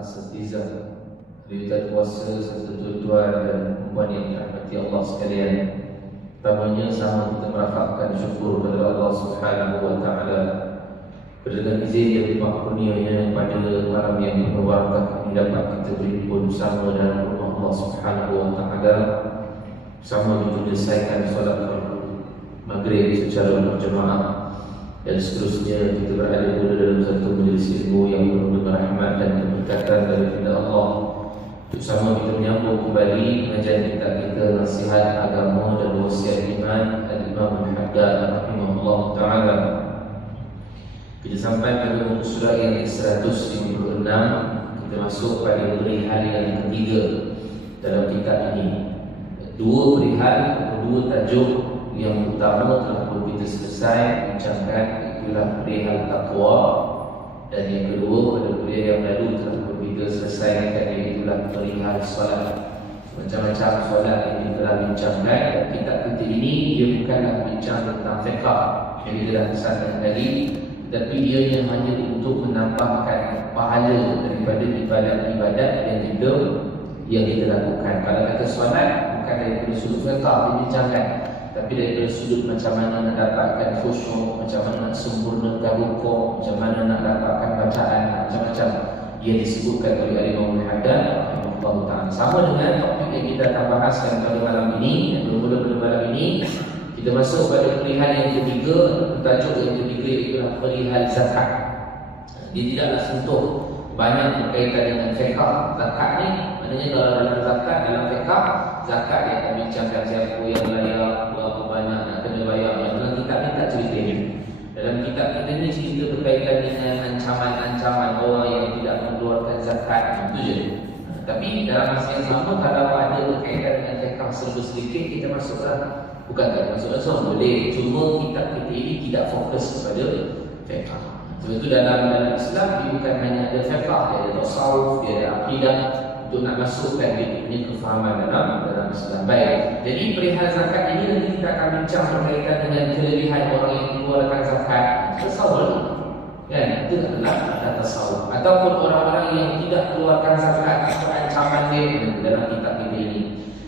asatiza, berita puasa serta tuan-tuan dan puan yang dirahmati Allah sekalian. Pertamanya sama kita merafakkan syukur kepada Allah Subhanahu wa taala dengan izin yang dimakuninya pada malam yang berbarakah ini dapat kita berhimpun bersama dalam rumah Allah Subhanahu wa taala, bersama menyelesaikan solat maghrib secara berjemaah, dan seterusnya kita berada pula dalam satu majlis ilmu yang penuh dengan rahmat dan keberkatan daripada Allah. Bersama kita menyambung kembali pengajian kita nasihat agama dan wasiat iman Al-Imam Al-Haddad rahimahullah ta'ala. Kita sampai pada muka surah yang ke-156. Kita masuk pada perihal yang ketiga dalam kitab ini. Dua perihal, dua tajuk yang utama telah pun kita selesai bincangkan, itulah perihal takwa, dan yang kedua pada perihal yang lalu telah pun kita selesaikan, itulah perihal solat. Macam-macam solat yang kita telah bincangkan, dan kitab kita ini dia bukanlah bincang tentang fiqh yang kita dah pesankan tadi, tapi ianya hanya untuk menambahkan pahala daripada ibadat-ibadat yang kita lakukan. Kalau kata solat bukan daripada sudut fiqh dibincangkan, tapi daripada sudut macam mana nak dapatkan khusyuk, macam mana nak sempurnakan rukuk, macam mana nak dapatkan bacaan, macam-macam ia disebutkan oleh Imam Al-Haddad rahimahullah ta'ala. Sama dengan topik yang kita akan bahaskan pada malam ini. Yang bermula pada malam ini kita masuk pada perihal yang ketiga. Tajuk yang ketiga ialah perihal zakat. Dia tidaklah sentuh banyak berkaitan dengan fiqh. Zakat ni maknanya kalau dalam zakat, dalam fiqh, zakat yang akan bincangkan siapa yang layak, berapa banyak nak kena bayar. Dalam kitab ni tak cerita ni. Dalam kitab kita ni cerita berkaitan dengan ancaman-ancaman orang yang tidak mengeluarkan zakat. Itu je. Tapi dalam masa yang sama, kalau ada berkaitan dengan fiqh serba sedikit, kita masuklah. Bukan tak masuklah, so boleh. Cuma kitab kita ini tidak fokus kepada fiqh. Sebab itu dalam Islam dia bukan hanya ada fiqh, dia ada tasawuf, dia ada akidah, untuk nak masukkan dia punya kefahaman dalam Islam. Baik. Jadi perihal zakat ini nanti kita akan bincang berkaitan dengan kelebihan orang yang mengeluarkan zakat. Tasawuf kan, itu adalah tasawuf. Ataupun orang-orang yang tidak keluarkan zakat, apa ancaman dia dalam kitab kita ini.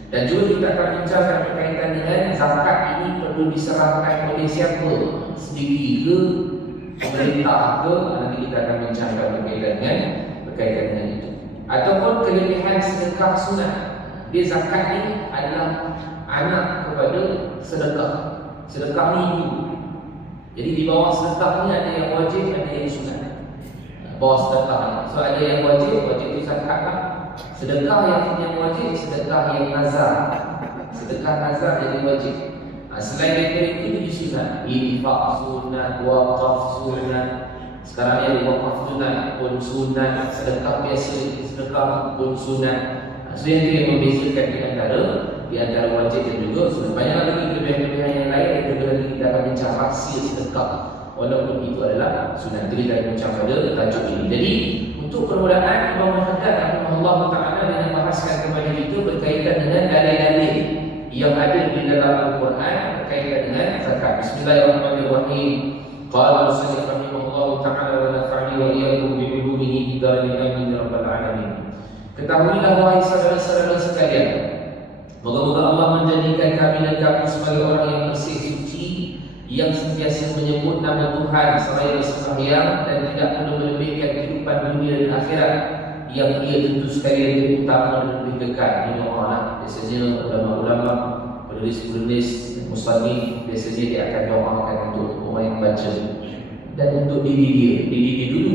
Dan juga kita akan bincangkan berkaitan dengan zakat ini perlu diserahkan oleh siapa, sendiri ke, pemerintah ke. Nanti kita akan bincangkan berkaitan dengan itu. Ataupun kelebihan sedekah sunat. Dia zakat ni adalah anak kepada sedekah. Sedekah ni ibu. Jadi di bawah sedekah ni ada yang wajib, ada yang sunat. Bawah sedekah ni. So ada yang wajib itu zakat lah. Sedekah yang wajib, sedekah yang nazar. Sedekah nazar jadi wajib. Selain daripada itu dia sunat. Infak sunat, waqaf sunat. Sekarang ni ada wakaf sunat pun sunat, sedekah biasa sedekah pun sunat. So yang dia membezakan di antara wajib dan juga sunat. Banyak lagi kelebihan-kelebihan yang lain yang juga nanti kita akan bincang rahsia sedekah, walaupun itu adalah sunat. Jadi kita bincang pada tajuk ini. Jadi untuk permulaan, Imam Al-Haddad rahimahullah ta'ala dengan bahaskan kepada itu berkaitan dengan dalil-dalil yang ada di dalam Al-Quran berkaitan dengan zakat. Bismillahirrahmanirrahim. Qala Rasulullah rahimahullah ta'ala wa nafa'ani wa iyyakum bi ulumihi fi darin amin rabbal alamin. Ketahuilah wahai saudara-saudara sekalian, moga-moga Allah menjadikan kami dan kamu sebagai orang yang bersih suci, yang sentiasa menyebut nama Tuhan seraya sembahyang dan tidak perlu melebihkan kehidupan dunia dan akhirat, yang ia tentu sekali lebih utama dan lebih dekat. Ini doa. Biasanya ulama-ulama, penulis-penulis, musannif, biasanya dia akan doakan untuk orang yang baca dan untuk diri dia dulu,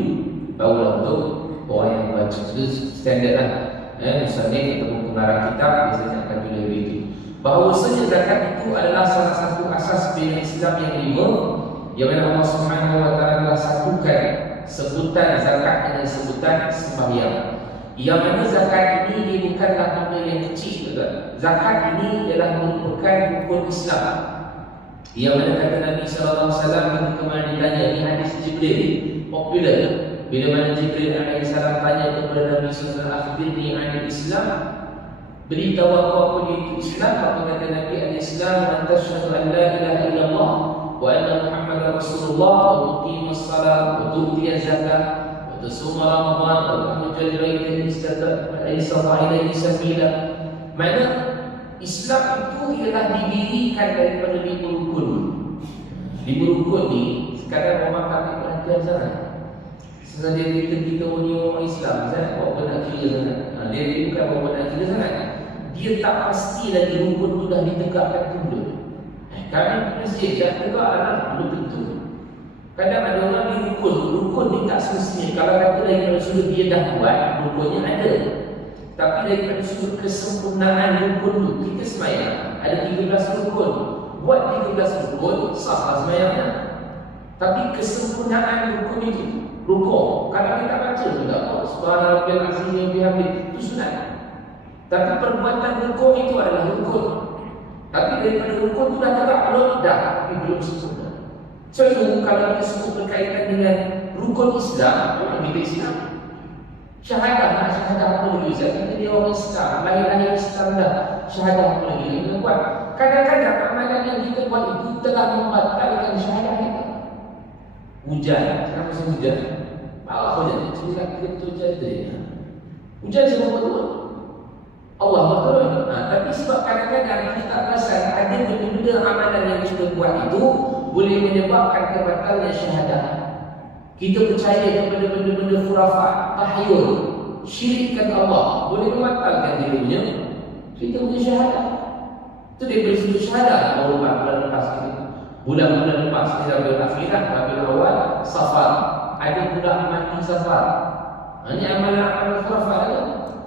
barulah untuk orang yang baca. Itu standard lah. Musannif ataupun pengarang kitab biasanya akan tulis begitu. Bahawasanya zakat itu adalah salah satu asas bina Islam yang lima, yang mana Allah Subhanahu wa ta'ala telah satukan sebutan zakat dengan sebutan sembahyang. Yang mana zakat ini dia bukanlah benda yang kecil, tuan. Zakat ini adalah merupakan rukun Islam. Yang mana kata Nabi sallallahu alaihi wasallam ketika mana ditanya, ini hadis Jibril popular. Bila mana Jibril alaihi salam tanya kepada Nabi sallallahu alaihi wasallam, "Akhbirni 'anil Islam." Beritahu aku apa itu Islam. Apa kata Nabi al-Islam? An tashhadu an la ilaha illallah wa anna Muhammadar Rasulullah wa tuqimus salat wa tu'tiyaz zakat wa tasuma Ramadan wa hajjal baita istata'a sabila. Mana Islam itu ialah didirikan daripada 5 rukun. 5 rukun ni sekarang orang tak perhatian sangat. Sesaja kita punya orang Islam sangat buat nak kira sangat. Dia bukan buat nak kira sangat. Dia tak pasti lagi rukun tu dah ditegakkan tu belum. Kami masjid dah tegak belum tentu. Kadang ada orang di rukun ni tak semestinya. Kalau kata daripada sudut dia dah buat, rukunnya ada. Tapi daripada sudut kesempurnaan rukun tu, kita sembahyang ada 13 rukun. Buat 13 rukun, sah sembahyangnya. Tapi kesempurnaan rukun itu, rukun, kalau kita baca tu tak apa. Subhanallah rabbil azim wa bihamdihi, itu sunat. Tapi perbuatan rukun itu adalah rukun. Tapi daripada rukun tu dah tegak belum? Dah, tapi belum sempurna. So itu kalau kita sebut berkaitan dengan rukun Islam, orang kita Islam, syahadah apa lagi Ustaz? Kita dia orang Islam, lahir Islam dah, syahadah apa lagi kita buat. Kadang-kadang amalan yang kita buat itu telah membatalkan syahadah kita. Hujan, kenapa musim hujan? Hujan, cerita kita hujan tadi. Hujan semua betul. Allah betul. Tapi sebab kadang-kadang kita tak perasan ada benda-benda amalan yang kita buat itu boleh menyebabkan kebatalnya syahadah. Kita percaya kepada benda-benda khurafat, tahyul, syirikkan Allah, boleh membatalkan dirinya kita punya syahadah. Itu dia bersudut syahadah baru bulan lepas kita. Bulan-bulan lepas kita bulan akhirat, Rabiul Awal, Safar. Ada budak mati Safar. Ini amalan-amalan khurafat ada.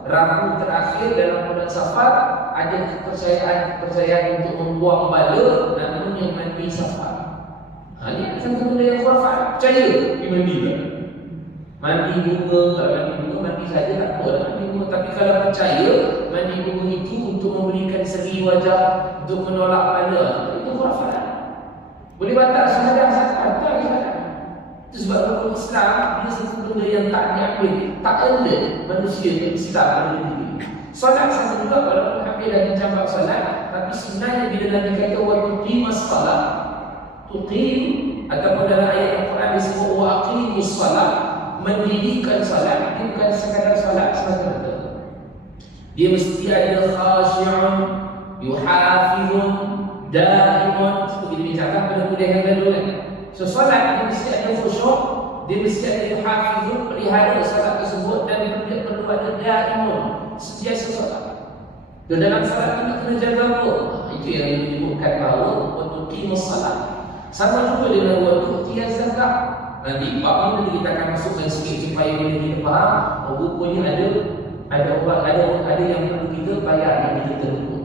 Rabu terakhir dalam bulan Safar ada kepercayaan untuk membuang bala, namanya mandi Safar. Ini satu benda yang khurafat. Percaya pergi mandi tak? Mandi bunga, kalau mandi bunga mandi saja tak apa, mandi bunga. Tapi kalau percaya mandi bunga itu untuk memberikan seri wajah, untuk menolak bala, itu khurafat. Boleh batal syahadah, batal syahadah. Itu sebab rukun Islam dia satu benda yang tak diambil, tak ada manusia Islam pada diri. Solat sama juga walaupun hampir dah mencapai solat, tapi sebenarnya bila Nabi kata wa tuqimus salat, tuqim ataupun dalam ayat Al-Quran disebut wa aqimus salat, mendirikan solat, dia bukan sekadar solat semata-mata. Dia mesti ada khasyi'un, yuhafizun, daimun, seperti dibincangkan pada kuliah yang lalu kan. So solat dia mesti ada khusyuk, dia mesti ada yuhafizun, pelihara solat tersebut, dan dia perlu ada daimun, sentiasa solat. Dan dalam solat kita kena jaga apa? Itu yang menyebutkan bahawa waktu qimus salat. Sama juga dengan waktu tiaz zakat. Nanti bab ini nanti kita akan masukkan sikit supaya bila kita faham, rupanya ada yang perlu kita bayar yang kita terlupa.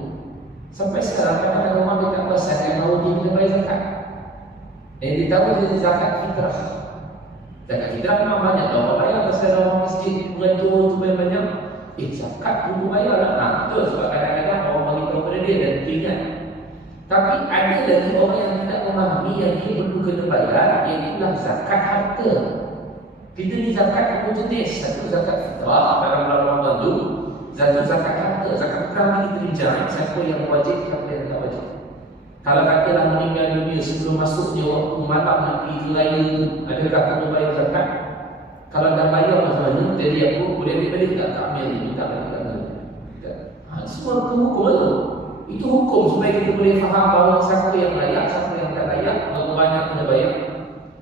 Sampai sekarang kadang-kadang orang dia tak perasan bahawa dia kena bayar zakat. Dan dia tahu dia zakat fitrah. Zakat fitrah memang banyak orang bayar. Pasal orang masjid beratur tu banyak. Zakat perlu bayar lah. Betul, sebab kadang-kadang orang bagi tahu pada dia dan dia ingat. Tapi ada lagi orang yang tidak memahami yang dia perlu kena bayar, iaitulah zakat harta. Kita ni zakat dua jenis. Satu zakat fitrah pada bulan Ramadan tu, satu zakat harta. Zakat fitrah ni kita bincang siapa yang wajib, siapa yang tak wajib. Kalau katalah meninggal dunia sebelum masuknya waktu malam nak pergi raya, adakah perlu bayar zakat? Kalau dah bayar macam mana, jadi aku boleh ambil balik tak? Tak ambil ni, tak ambil. Semua itu hukum tu. Itu hukum supaya kita boleh faham bahawa siapa yang layak, siapa yang tak layak, berapa banyak kena bayar.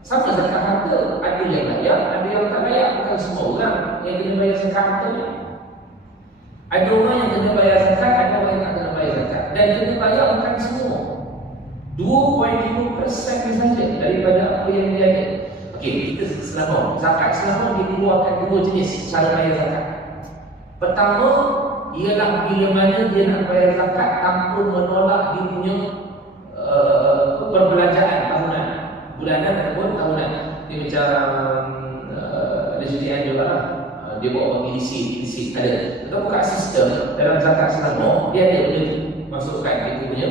Sama zakat harta, ada yang layak, ada yang tak layak. Bukan semua orang yang kena bayar zakat harta ni. Ada orang yang kena bayar zakat, ada orang yang tak kena bayar zakat. Dan kena bayar bukan semua. 2.5% saja daripada apa yang dia ada. Okey, kita selama zakat selama dia keluarkan dua jenis cara bayar zakat. Pertama ialah bila mana dia nak bayar zakat tanpa menolak dia punya perbelanjaan tahunan, bulanan ataupun tahunan. Dia macam ada sediaan juga lah. Dia bawa bagi isi ada. Kita buka sistem dalam zakat selama dia ada benda masukkan dia punya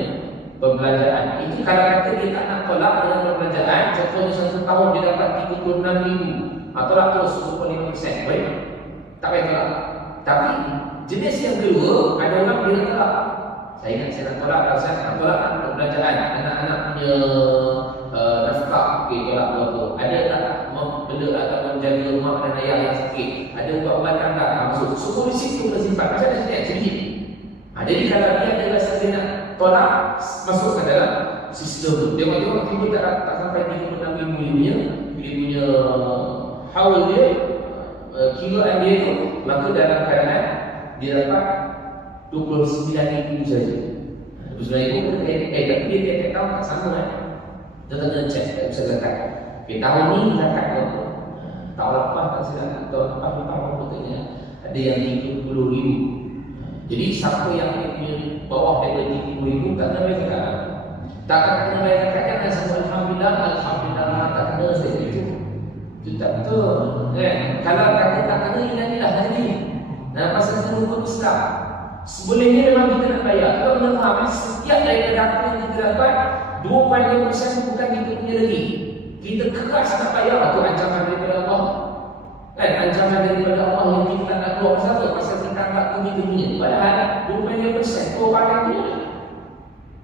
perbelanjaan. Itu kalau kata dia tak nak tolak dengan perbelanjaan, contohnya satu tahun dia dapat 36,000 atau lah terus 25%, baik? Tak payah tolak. Tapi jenis yang kedua, ada orang dia nak tolak. Saya ingat saya nak tolak, kalau saya nak tolak perbelanjaan anak-anak punya nafkah, okey, tolak berapa. Ada tak benda ataupun menjaga mak dan ayah yang sakit, ada ubat-ubatan tak masuk, semua di situ kita simpan. Macam mana saya sedikit. Jadi kalau dia ada rasa dia nak tolak, masuk ke dalam sistem tu. Tengok-tengok tiba tak sampai 36 minggu dia punya haul dia, kiraan dia tu, maka dalam keadaan dia dapat 29,000 saja. 29,000 tapi dia tiap tahun tak sama kan. Dia kena cek, tak bisa zakat. Tahun ni zakat berapa? Tahun lepas tak silap, tahun lepas tahun betulnya ada yang 30,000. Jadi siapa yang punya bawah daripada 30,000 tak kena bayar zakat. Tak kena bayar zakat, jangan sebut Alhamdulillah, Alhamdulillah, tak kena saya itu. Itu tak betul. Kalau kata tak kena, hilang-hilang hari ni. Dan pasal kita rukun Islam, sebelumnya memang kita nak bayar. Kalau kita faham, setiap daripada apa yang kita dapat 2% bukan kita punya lagi. Kita keras nak bayar, itu ancaman daripada Allah. Kan? Ancaman daripada Allah yang kita tak nak keluar pasal tu, pasal kita anggap pun kita punya. Padahal 2% itu orang punya.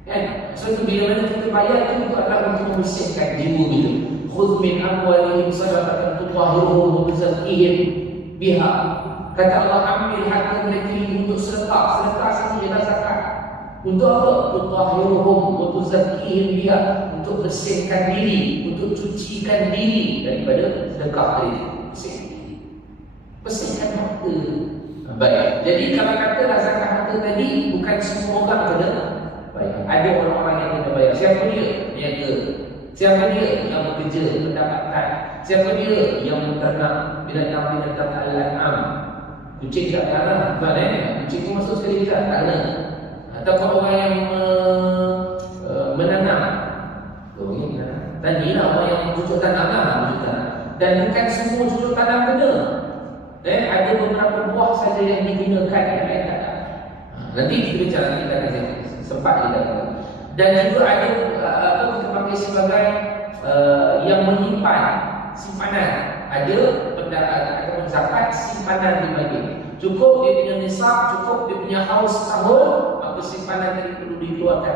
Kan? So itu bila mana kita bayar itu adalah untuk membersihkan jiwa kita. Khudh min amwalihim sadaqatan tutahhiruhum wa tuzakkihim biha. Kata Allah, ambil harta mereka ini untuk sedekah. Sedekah sini ialah zakat. Untuk apa? Tutahhiruhum wa tuzakkihim biha, untuk bersihkan diri, untuk cucikan diri daripada sedekah tadi. Bersihkan harta. Baik. Jadi kalau katalah zakat harta tadi, bukan semua orang kena bayar. Ada orang-orang yang kena bayar. Siapa dia? Niaga. Siapa dia? Yang bekerja, pendapatan. Siapa dia? Yang menternak binatang-binatang al-an'am. Kucing tak kena, mana? Kucing tu masuk sekali tak kena. Ataupun orang yang menanam. Tadi lah orang yang cucuk tanam lah. Dan bukan semua cucuk tanam kena. Ada beberapa buah saja yang digunakan, yang lain tak ada. Nanti kita bicara, kita akan sempat kita. Dan juga ada apa kita panggil sebagai yang menyimpan simpanan. Ada ataupun zakat simpanan dibagi. Cukup dia punya nisab, cukup dia punya haus setahun, maka simpanan tadi perlu dikeluarkan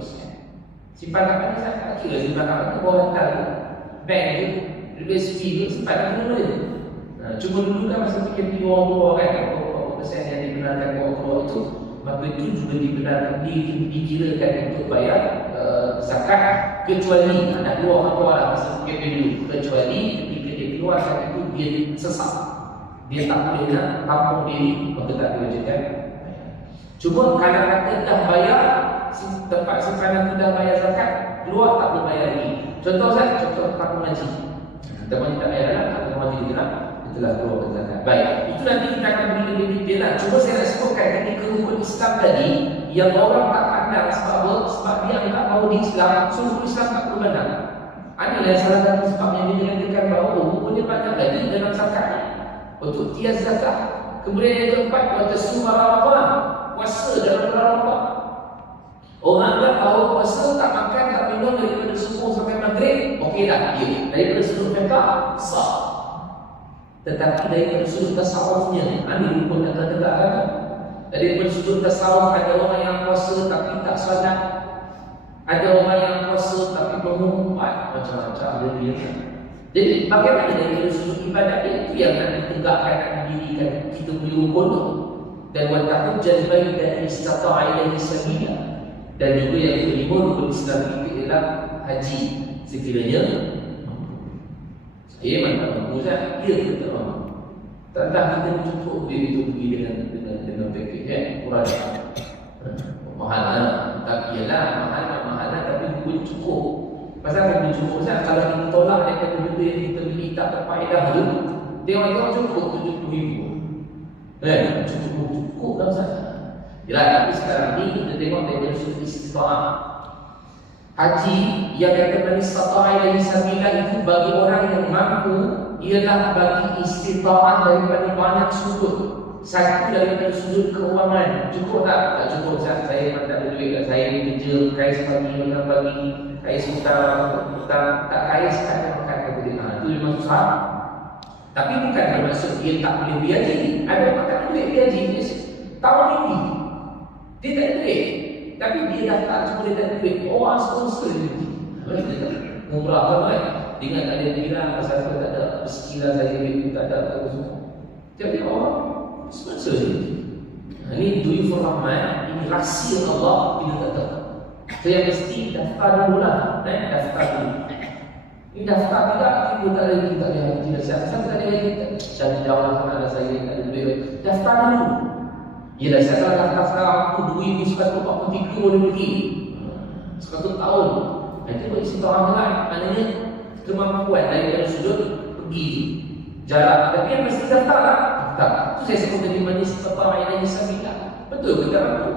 25%. Simpanan apa ni zakat? Kira simpanan apa? Bawah hantar tu, bank tu, USP tu, simpanan mana dia? Cuma dulu kan masa fikir orang keluar kan, berapa persen yang dibenarkan orang keluar itu, maka itu juga dibenarkan, dikirakan untuk bayar zakat, kecuali nak keluar lah masa fikir dulu, kecuali ketika dia keluarkan itu dia sesak, dia tak boleh nak tampung diri, maka tak diwajibkan. Cuma kalau kata dah bayar, tempat simpanan tu dah bayar zakat, keluar tak boleh bayar lagi. Contoh saya, contoh tabung haji. Teman tak bayar lah, tabung haji kita telah keluar ke zakat. Baik, itu nanti kita akan beri lebih detail lah. Cuma saya nak sebutkan ketika rukun Islam tadi, yang orang tak pandang sebab apa? Sebab dia tak tahu di Islam, rukun Islam tak perlu pandang. Inilah salah satu sebab yang dia nyatakan bahawa rukun dia pandang lagi dalam zakat. Untuk tias zakat. Kemudian yang keempat, kata sumber Ramadan, puasa dalam bulan Ramadan. Orang anggap bahawa puasa tak makan, tak minum daripada subuh sampai maghrib, okey dah, ya. Daripada sudut fiqh, sah. Tetapi daripada sudut tasawufnya, ini rukun tak tegak kan? Daripada sudut tasawuf, ada orang yang puasa tapi tak solat, ada orang yang puasa tapi mengumpat, macam-macam dia. Jadi bagaimana daripada sudut ibadat itu yang nak ditegakkan, nak didirikan kita punya rukun tu. Dan watahujjal baina istata'a ilaihi sabila. Dan juga yang kelima rukun Islam itu ialah haji. Sekiranya saya mana mampu saya, dia kita mampu. Tak kita cukup dia itu pergi dengan package kan, kurang mahal lah. Tapi ialah mahal tapi pun cukup. Pasal pun cukup saya kalau kita tolak daripada benda yang kita beli tak berfaedah tu, tengok cukup 70,000. Cukup dah saya. Yalah, tapi sekarang ni kita tengok daripada sudut istita'ah. Haji yang kata istita'ah ilaihi sabila itu bagi orang yang mampu, ialah bagi istita'ah daripada banyak sudut. Satu daripada sudut keuangan. Cukup tak? Tak cukup. Saya memang tak ada duit. Saya kerja kais pagi, makan pagi, kais hutang, tak kais tak makan kata dia. Itu memang susah. Tapi bukan bermaksud dia tak boleh biaji. Ada orang tak boleh biaji. Tahun ini dia tak ada duit, tapi dia daftar cuma dia tak ada duit. Orang sponsor dia umrah kan. Dengan ada yang bilang pasal apa tak ada sekilas saya tak ada apa semua. Jadi orang semasa ni. Ini duyufur rahman, ini rahsia Allah bila tak tahu. So yang mesti daftar dulu lah, daftar dulu. Ini daftar tidak, kita tak ada lagi, tak ada lagi, tidak siap. Saya tak ada lagi, cari jauh lah kerana saya tak ada duit. Daftar dulu. Yelah, saya salah daftar sekarang aku 2143 boleh pergi 100 tahun. Itu buat isi orang dengan maknanya kemampuan dari sudut pergi jarak. Tapi yang mesti daftar lah. Daftar. Itu saya sebut tadi manis setelah yang lagi sabilah. Betul ke tak mampu?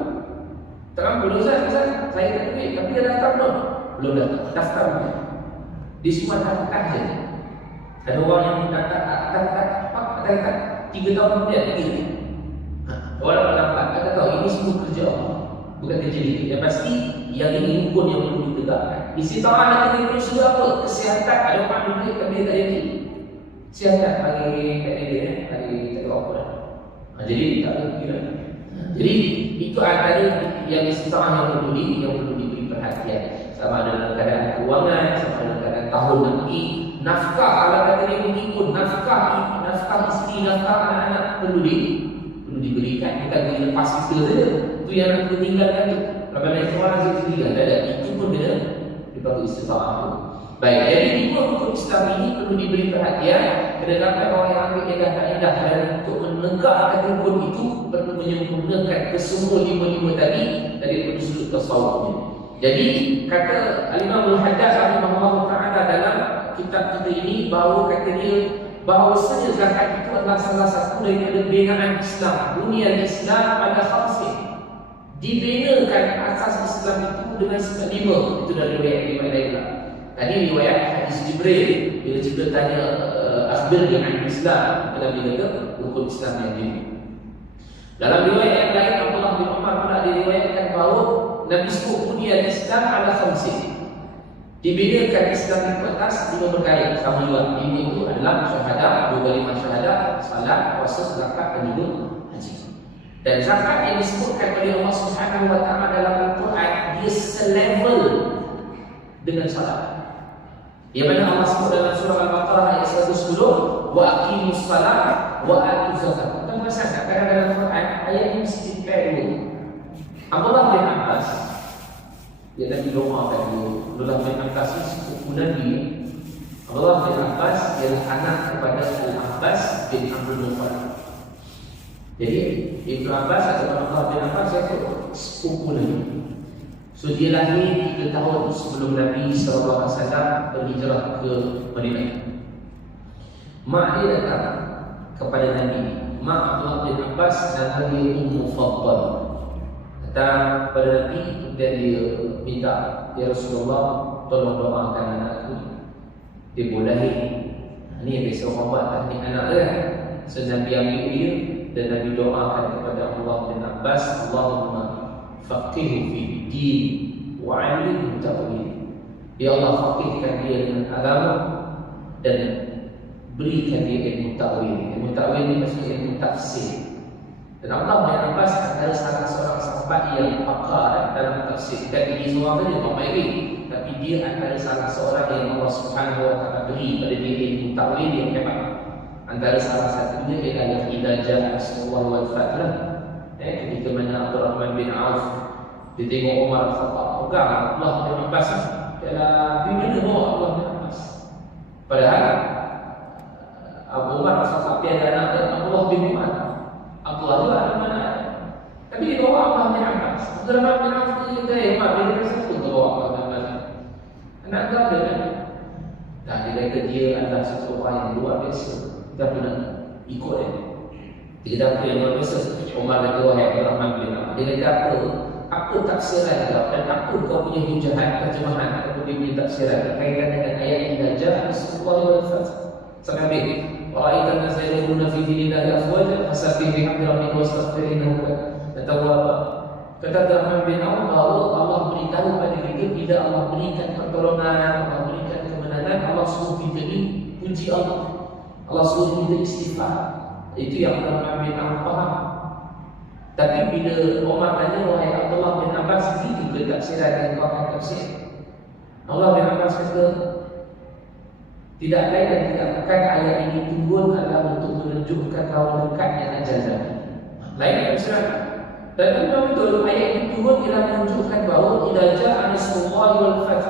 Tak mampu dulu saya tak duit. Tapi dia daftar belum? Belum daftar. Daftar belum? Di semua daftar je. Ada orang yang daftar akan 3 tahun kemudian lagi. Orang nampak, kata tahu ini semua kerja Allah, bukan kerja dia. Yang pasti yang ini pun yang perlu ditegakkan. Istiqamah nak kena perlu sudah apa? Kesihatan. Ada orang duit tapi dia tak jadi. Kesihatan bagi kat dia bagi tak tahu apa dah. Jadi tak ada kira. Jadi itu antara yang istiqamah yang perlu diberi perhatian. Sama ada dalam keadaan kewangan, sama ada dalam keadaan tahun nanti. Nafkah kalau kata dia mengikut nafkah isteri, nafkah anak-anak perlu diberikan, bukan dia lepas kita saja. Itu yang nak kita tinggalkan tu. Kalau ada orang yang tinggal, tak ada. Itu pun kena dipakai istiqamah tu. Baik, jadi lima rukun Islam ini perlu diberi perhatian. Kena dapat orang yang ambil edah dan untuk menegakkan rukun itu perlu menyempurnakan kesemua lima-lima tadi dari sudut tasawufnya. Jadi kata Al-Imam Al-Haddad rahimahullah ta'ala dalam kitab kita ini bahawa kata dia bahawasanya zakat itu adalah salah satu daripada binaan Islam. Dunia Islam ada khamsin. Dibinakan asas Islam itu dengan sebab 5. Itu dari riwayat Imam Lainlah. Tadi riwayat hadis Jibril bila Jibril tanya akhbir dengan Islam, dalam dia kata rukun Islam yang ini. Dalam riwayat yang lain Abdullah bin Umar pula diriwayatkan bahawa Nabi sebut dunia Islam ada khamsin. Dibinakan Islam itu atas 5 perkara. Sama juga 5 itu adalah syahadah, 2 kalimah syahadah, salat, puasa, zakat dan juga haji. Dan zakat yang disebutkan oleh Allah Subhanahu wa taala dalam Al-Quran dia selevel dengan salat. Yang mana Allah sebut dalam surah Al-Baqarah ayat 110, wa aqimus salat wa atuz zakat. Kita perasan tak kadang dalam Quran ayat ini mesti dipadu. Abdullah bin Abbas dia tadi doa kat dia. Abdullah bin Abbas ni sepupu Nabi. Abdullah bin Abbas ialah anak kepada Al-Abbas bin Abdul Muttalib. Jadi Ibnu Abbas atau Abdullah bin Abbas itu sepupu Nabi. So dia lahir 3 tahun sebelum Nabi SAW berhijrah ke Madinah. Mak dia datang kepada Nabi. Mak Abdullah bin Abbas nama dia Ummu Faddal. Datang kepada Nabi dan dia minta, ya Rasulullah tolong doakan anakku. Dia boleh lahir. Ini yang biasa orang buat tahniah anak dia. So Nabi ambil dia dan Nabi doakan kepada Allah bin Abbas, Allahumma faqihu fi din wa 'allimhu ta'wil. Ya Allah, faqihkan dia dengan agama dan berikan dia ilmu ta'wil. Ilmu ta'wil ini maksudnya ilmu tafsir. Dan Allah bin Abbas adalah salah seorang sahabat yang pakar dalam tafsir. Bukan ini seorang saja, tak baik. Tapi dia adalah salah seorang yang Allah Subhanahu wa taala beri pada dia ilmu ta'wil yang hebat. Antara salah satunya ialah idza jaa Rasulullah wal fath. Ketika mana Abdurrahman bin Auf dia tengok Umar Khattab pegang Allah bin Abbas, ialah bagaimana bawa Allah bin Abbas. Padahal Abu Umar Khattab dia ada anak Abdullah bin Umar. Abdullah juga ada mana. Tapi dia bawa Allah bin Abbas. Abdurrahman bin Auf dia kata, Umar dia rasa pun bawa Allah bin Abbas. Anak dia ada kan? Dan dia kata dia adalah satu orang yang luar biasa. Kita pernah ikut dia. Dia kata apa yang luar biasa. Umar kata, wahai Abdurrahman bin Auf. Dia kata apa? Apa tafsiran kau dan apa kau punya hujahat terjemahan ataupun dia punya tafsiran berkaitan dengan ayat yang dajah Rasulullah SAW sampai wa'aitan nasailuna fi dinillahi afwaja fasabbih bihamdi rabbika wastaghfir innahu kana tawwaba. Kata Abdurrahman bin Auf bahawa Allah beritahu pada kita bila Allah berikan pertolongan, Allah berikan kemenangan, Allah suruh kita ni puji Allah, Allah suruh kita istighfar. Itu yang Abdurrahman bin Auf faham. Tapi bila Umar tanya, wahai Abdullah bin Abbas, begitu ke tafsiran yang kau akan tafsir? Allah bin Abbas kata, Tidak lain dan tidak bukan ayat ini turun adalah untuk menunjukkan bahawa dekatnya ajal Nabi. Lain yang bersyarat. Dan memang betul ayat ini turun ialah menunjukkan bahawa idza jaa nasrullahi wal fath.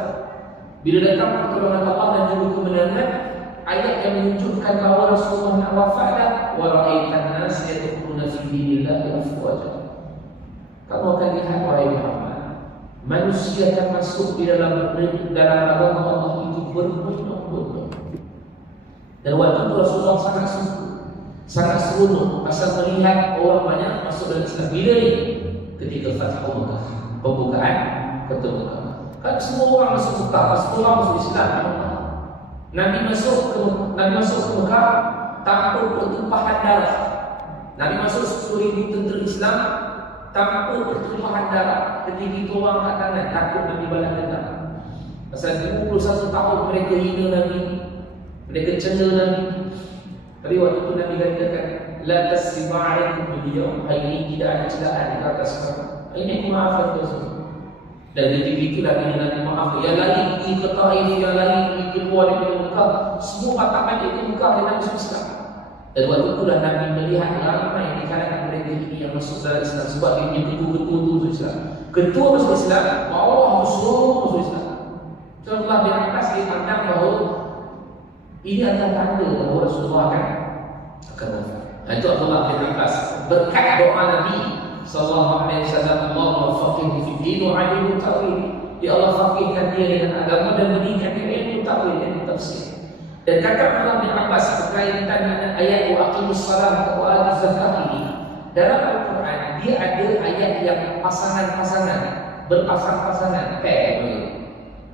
Bila datang pertolongan Allah dan juga kemenangan, ayat yang menunjukkan bahawa Rasulullah nak wafat dah, wa ra'aitan nas yadkhuluna fi dinillahi afwaja. Kamu akan lihat wahai Muhammad, manusia akan masuk di dalam agama Allah itu berbondong-bondong. Dan waktu itu Rasulullah sangat seronok pasal melihat orang banyak masuk dalam Islam. Bila ni? Ketika Fathu Makkah, pembukaan kota Makkah. Kan semua orang masuk Makkah, semua orang masuk Islam. Nabi masuk ke Makkah tanpa pertumpahan darah. Nabi masuk 10,000 tentera Islam tanpa pertumpahan darah. Ketika itu orang angkat tangan, takut Nabi balas dendam. Pasal 21 tahun mereka hina Nabi, mereka cela Nabi. Tapi waktu itu Nabi katakan, la tasriba alaikum bil-yawm, hari ini tidak ada celaan di atas kamu. Ini aku maafkan Rasul. Dan ketika itulah bila Nabi maaf, yang lain pergi ke Taif, yang lain pergi keluar daripada Mekah, semua patah itu Mekah dan Nabi Islam. Dan waktu itulah Nabi melihat ramai di kalangan mereka ini yang masuk dalam Islam sebab dia ketua-ketua masuk Islam. Ketua masuk Islam, Allah semua masuk Islam. Setelah bin Abbas dia pandang bahawa ini adalah tanda bahawa Rasulullah akan wafat. Itu Abdullah bin Abbas berkat doa Nabi sallallahu alaihi wasallam, Allahumma faqihhu fi din wa 'allimhu ta'wil. Ya Allah faqihkan dia dengan agama dan berikan dia ilmu ta'wil dan tafsir. Dan kata Abdullah bin Abbas berkaitan dengan ayat wa aqimus salat wa atuz zakat ini, dalam Al-Quran dia ada ayat yang pasangan-pasangan, berpasang-pasangan pair.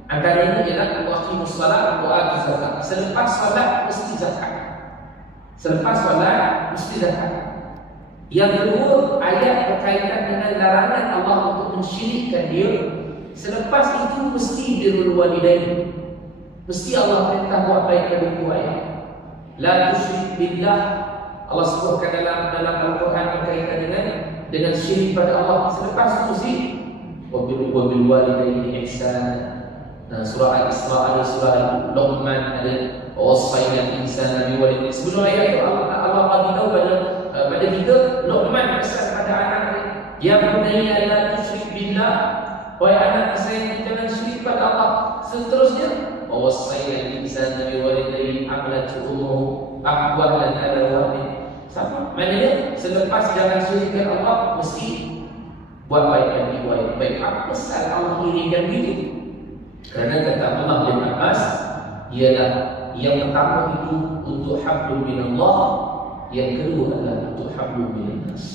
Antaranya ialah wa aqimus salat wa atuz zakat. Selepas solat mesti zakat. Selepas solat mesti zakat. Yang kedua, ayat berkaitan dengan larangan Allah untuk mensyirikkan dia. Selepas itu mesti birrul walidain. Mesti Allah perintah buat baik kepada ibu ayah. La tusyrik billah. Allah sebutkan dalam Al-Quran berkaitan dengan syirik pada Allah. Selepas itu mesti wabil walidaini ihsana. Surah Al-Isra ada, surah Luqman ada, wasaina insana biwalidayhi. Sebelum ayat itu Allah bagi tahu pada kita Luqman pesan pada anak dia, ya bunayya la tusyrik billah, wahai anak saya jangan syirik pada Allah. Seterusnya wasaina insana biwalidayhi hamalatu ummuhu ahwalan ala wahid. Sama maknanya selepas jangan syirikkan Allah mesti buat baik dan ibu baik. Apa salah Allah inginkan begitu? Karena kata Allah bin Abbas ialah yang pertama itu untuk hablum minallah, yang kedua adalah untuk hablum minannas.